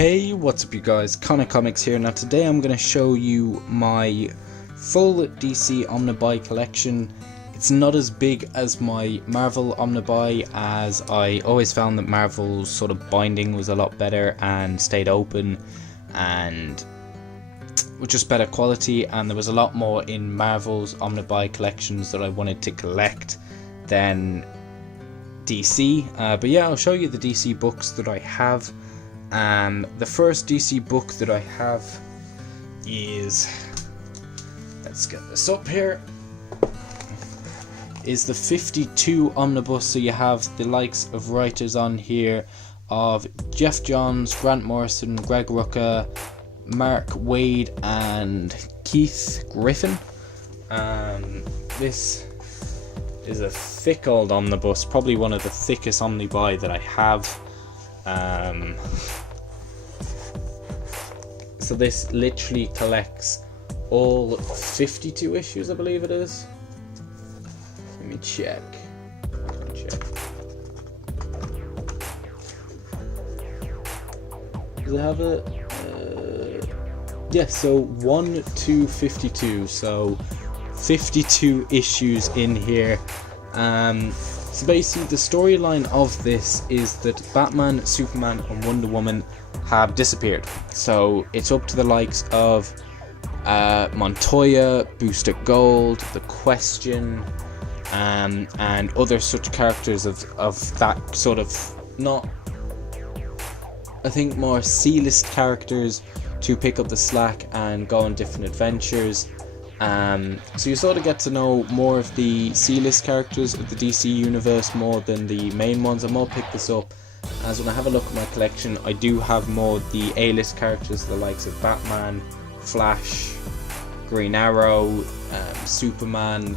Hey, what's up you guys, Connor Comics here. Now today I'm going to show you my full DC Omnibus collection. It's not as big as my Marvel Omnibus, as I always found that Marvel's sort of binding was a lot better and stayed open and with just better quality, and there was a lot more in Marvel's Omnibus collections that I wanted to collect than DC. But yeah, I'll show you the DC books that I have. The first DC book that I have is, let's get this up here, is the 52 Omnibus. So you have the likes of writers on here of Jeff Johns, Grant Morrison, Greg Rucka, Mark Waid and Keith Giffen. This is a thick old omnibus, probably one of the thickest omnibus that I have. So this literally collects all 52 issues, I believe it is. Let me check. Does it have it? Yeah, so 1 to 52, so 52 issues in here. So basically the storyline of this is that Batman, Superman and Wonder Woman have disappeared. So it's up to the likes of Montoya, Booster Gold, The Question, and other such characters of that sort of, not, I think, more C-list characters to pick up the slack and go on different adventures. So you sort of get to know more of the C-list characters of the DC universe more than the main ones. I will pick this up as when I have a look at my collection, I do have more the A-list characters, the likes of Batman, Flash, Green Arrow, Superman.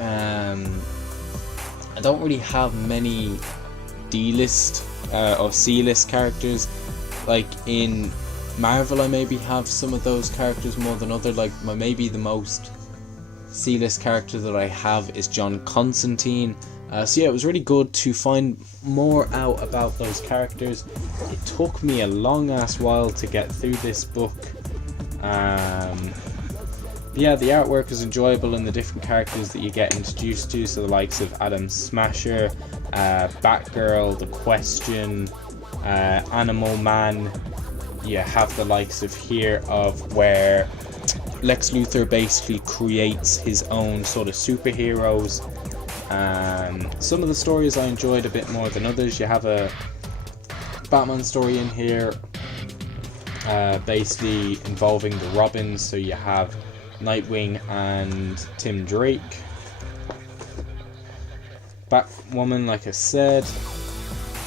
I don't really have many D-list or C-list characters. Like in Marvel, I maybe have some of those characters more than other. Like maybe the most C-list character that I have is John Constantine. So yeah, it was really good to find more out about those characters. It took me a long ass while to get through this book. Yeah, the artwork is enjoyable and the different characters that you get introduced to, so the likes of Adam Smasher, Batgirl, The Question, Animal Man. You have the likes of here of where Lex Luthor basically creates his own sort of superheroes. Some of the stories I enjoyed a bit more than others. You have a Batman story in here, basically involving the Robins. So you have Nightwing and Tim Drake. Batwoman, like I said.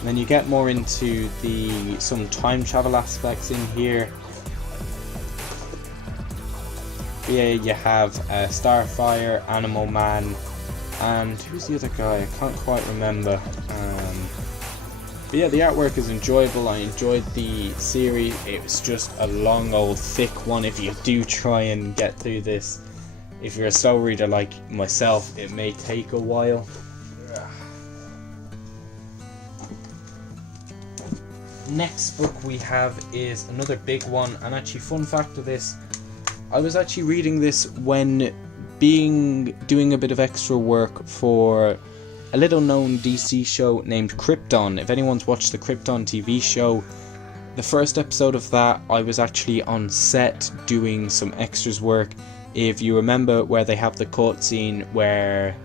And then you get more into some time travel aspects in here. Yeah, you have Starfire, Animal Man, and who's the other guy? I can't quite remember. But yeah, the artwork is enjoyable. I enjoyed the series. It was just a long old thick one. If you do try and get through this, if you're a slow reader like myself, it may take a while. Next book we have is another big one, and actually, fun fact of this, I was actually reading this when doing a bit of extra work for a little known DC show named Krypton. If anyone's watched the Krypton TV show, the first episode of that, I was actually on set doing some extras work. If you remember where they have the court scene where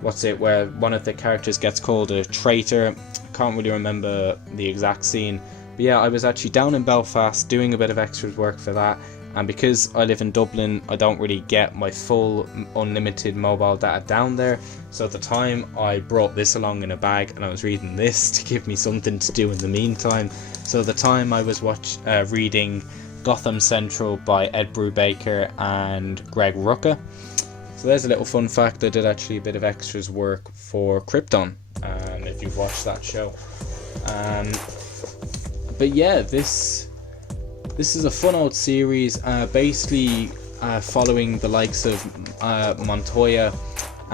one of the characters gets called a traitor. Can't really remember the exact scene, but yeah, I was actually down in Belfast doing a bit of extras work for that. And because I live in Dublin, I don't really get my full unlimited mobile data down there. So at the time, I brought this along in a bag and I was reading this to give me something to do in the meantime. So at the time I was reading Gotham Central by Ed Brubaker and Greg Rucka. So there's a little fun fact, I did actually a bit of extras work for Krypton, if you've watched that show. But yeah, this is a fun old series, basically following the likes of Montoya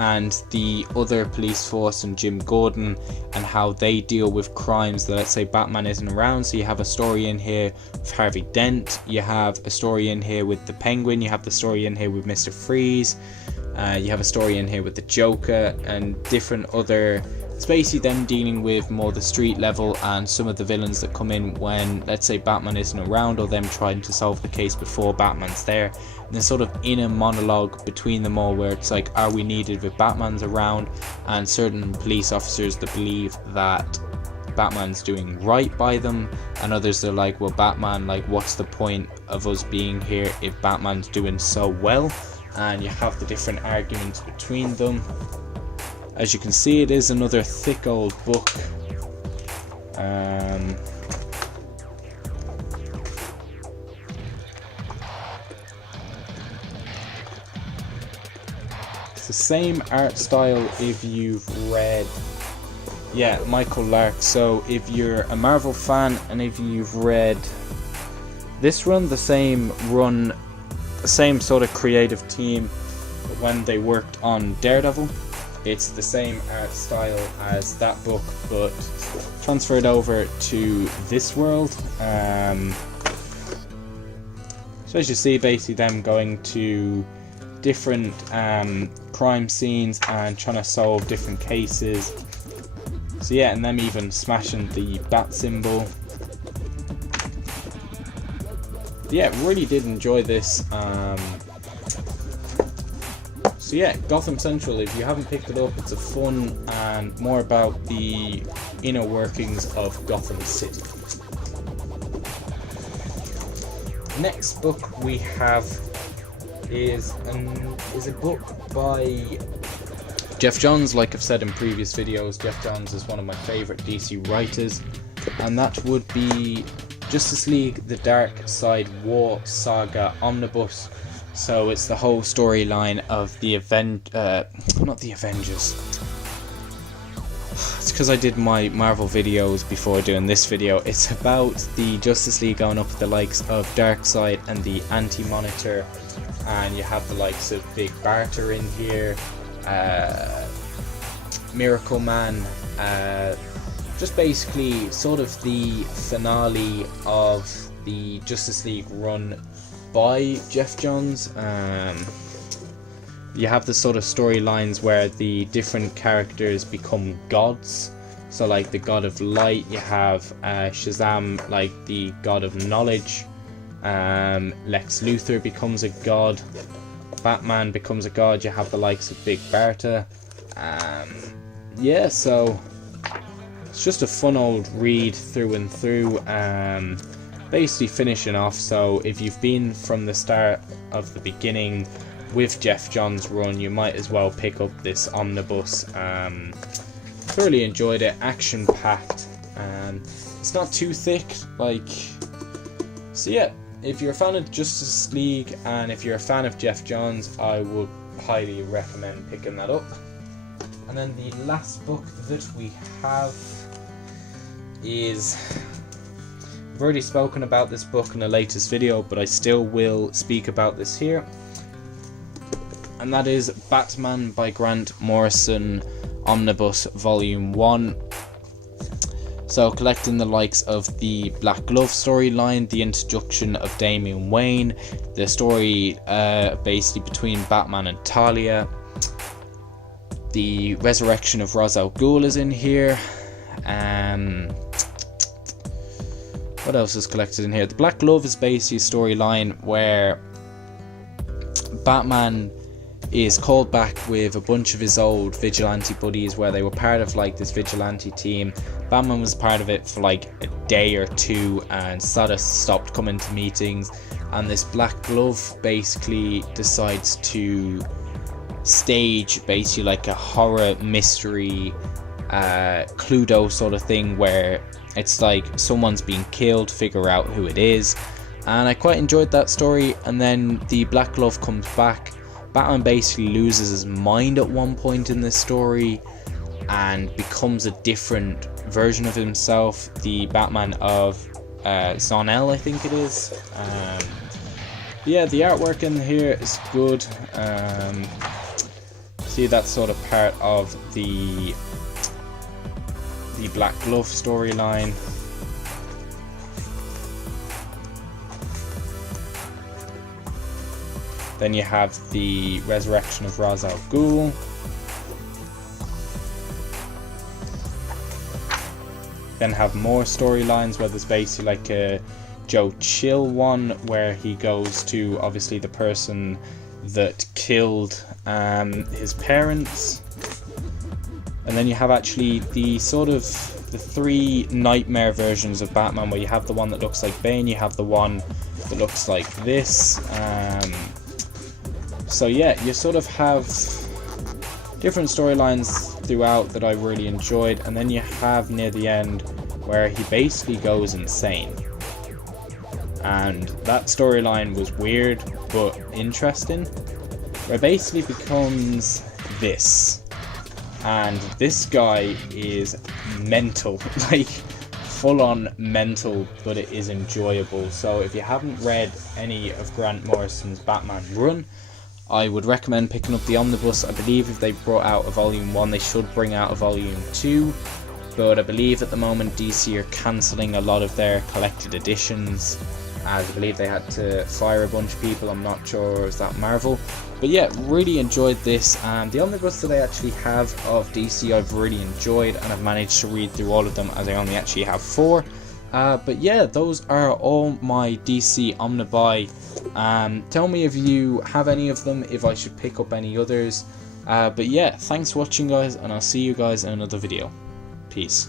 and the other police force and Jim Gordon and how they deal with crimes that, let's say, Batman isn't around. So you have a story in here with Harvey Dent, you have a story in here with the Penguin, you have the story in here with Mr. Freeze, you have a story in here with the Joker and different other. It's basically them dealing with more the street level and some of the villains that come in when, let's say, Batman isn't around, or them trying to solve the case before Batman's there. And there's sort of inner monologue between them all where it's like, are we needed if Batman's around? And certain police officers that believe that Batman's doing right by them, and others are like, well, Batman, like, what's the point of us being here if Batman's doing so well? And you have the different arguments between them. As you can see, it is another thick old book. It's the same art style if you've read, Michael Lark. So if you're a Marvel fan and if you've read this run, the same sort of creative team when they worked on Daredevil. It's the same art style as that book, but transferred over to this world. So as you see, basically them going to different crime scenes and trying to solve different cases. So yeah, and them even smashing the bat symbol. Yeah, really did enjoy this. So yeah, Gotham Central, if you haven't picked it up, it's a fun and more about the inner workings of Gotham City. Next book we have is a book by Jeff Johns. Like I've said in previous videos, Jeff Johns is one of my favourite DC writers, and that would be Justice League The Dark Side War Saga Omnibus. So it's the whole storyline of the not the Avengers. It's because I did my Marvel videos before doing this video. It's about the Justice League going up with the likes of Darkseid and the Anti-Monitor, and you have the likes of Big Barter in here, Miracle Man, just basically sort of the finale of the Justice League run by Jeff Johns. You have the sort of storylines where the different characters become gods. So like the god of light, you have Shazam, like the god of knowledge. Lex Luthor becomes a god. Batman becomes a god. You have the likes of Big Barta. Yeah, so it's just a fun old read through and through. Basically finishing off. So if you've been from the start of the beginning with Jeff Johns' run, you might as well pick up this omnibus. Thoroughly enjoyed it, action packed, it's not too thick, like, so yeah, if you're a fan of Justice League and if you're a fan of Jeff Johns, I would highly recommend picking that up. And then the last book that we have is, I've already spoken about this book in the latest video, but I still will speak about this here. And that is Batman by Grant Morrison Omnibus Volume 1. So collecting the likes of the Black Glove storyline, the introduction of Damian Wayne, the story basically between Batman and Talia, the resurrection of Ra's al Ghul is in here. What else is collected in here? The Black Glove is basically a storyline where Batman is called back with a bunch of his old vigilante buddies, where they were part of like this vigilante team. Batman was part of it for like a day or two and sort of stopped coming to meetings, and this Black Glove basically decides to stage basically like a horror mystery Cluedo sort of thing, where it's like someone's being killed, figure out who it is. And I quite enjoyed that story. And then the Black Glove comes back. Batman basically loses his mind at one point in this story and becomes a different version of himself, the Batman of Zon-El, I think it is. Yeah, the artwork in here is good. See, that's sort of part of the Black Glove storyline. Then you have the resurrection of Ra's al Ghul. Then have more storylines where there's basically like a Joe Chill one where he goes to obviously the person that killed his parents. And then you have actually the sort of the three nightmare versions of Batman, where you have the one that looks like Bane, you have the one that looks like this. So yeah, you sort of have different storylines throughout that I really enjoyed, and then you have near the end where he basically goes insane. And that storyline was weird but interesting, where it basically becomes this. And this guy is mental, like full on mental, but it is enjoyable. So if you haven't read any of Grant Morrison's Batman run, I would recommend picking up the Omnibus. I believe if they brought out a volume 1, they should bring out a volume 2. But I believe at the moment DC are cancelling a lot of their collected editions, as I believe they had to fire a bunch of people. I'm not sure, is that Marvel? But yeah, really enjoyed this, and the Omnibus that I actually have of DC I've really enjoyed, and I've managed to read through all of them as I only actually have 4. But yeah, those are all my DC Omnibuy. Tell me if you have any of them, if I should pick up any others. But yeah, thanks for watching guys, and I'll see you guys in another video. Peace.